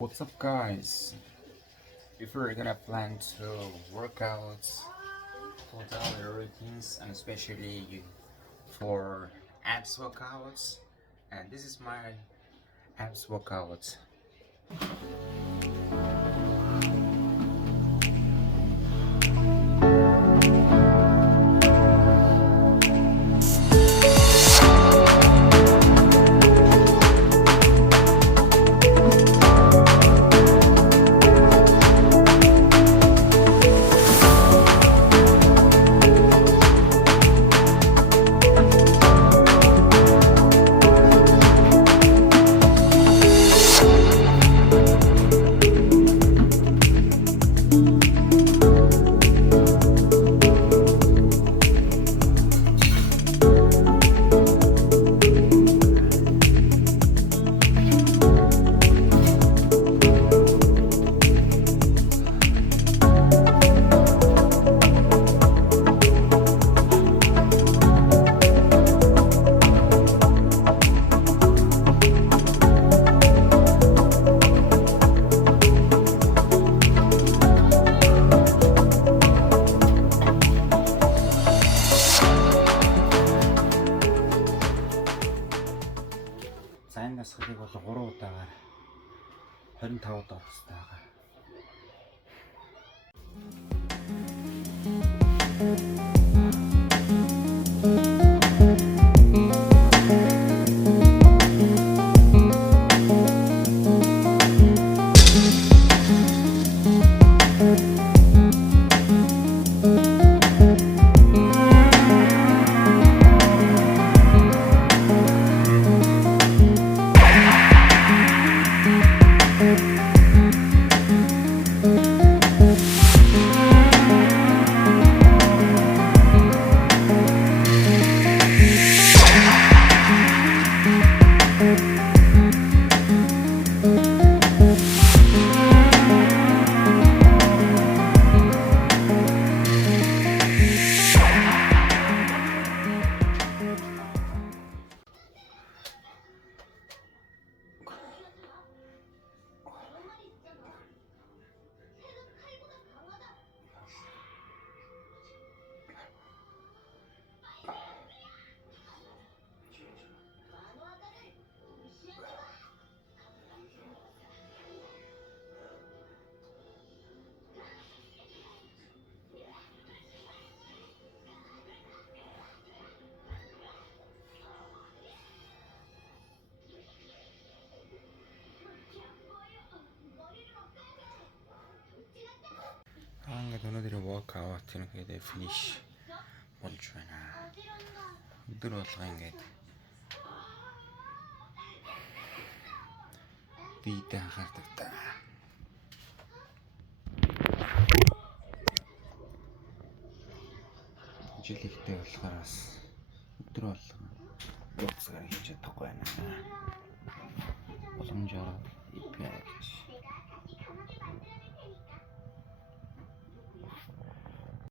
What's up, guys? If you're gonna plan to work out for daily routines and especially for abs workouts, and this is my abs workout. Сайн насгалыг бол 3 удаагаар 25 удаа тусдаагаар ингээд өнөөдрийн workout-ын тэгээд finish болж байна. Өдөр болго ингээд биетэй анхаардаг та. Жил ихтэй болохоор бас өдөр болго уцаар хийж чадахгүй байна.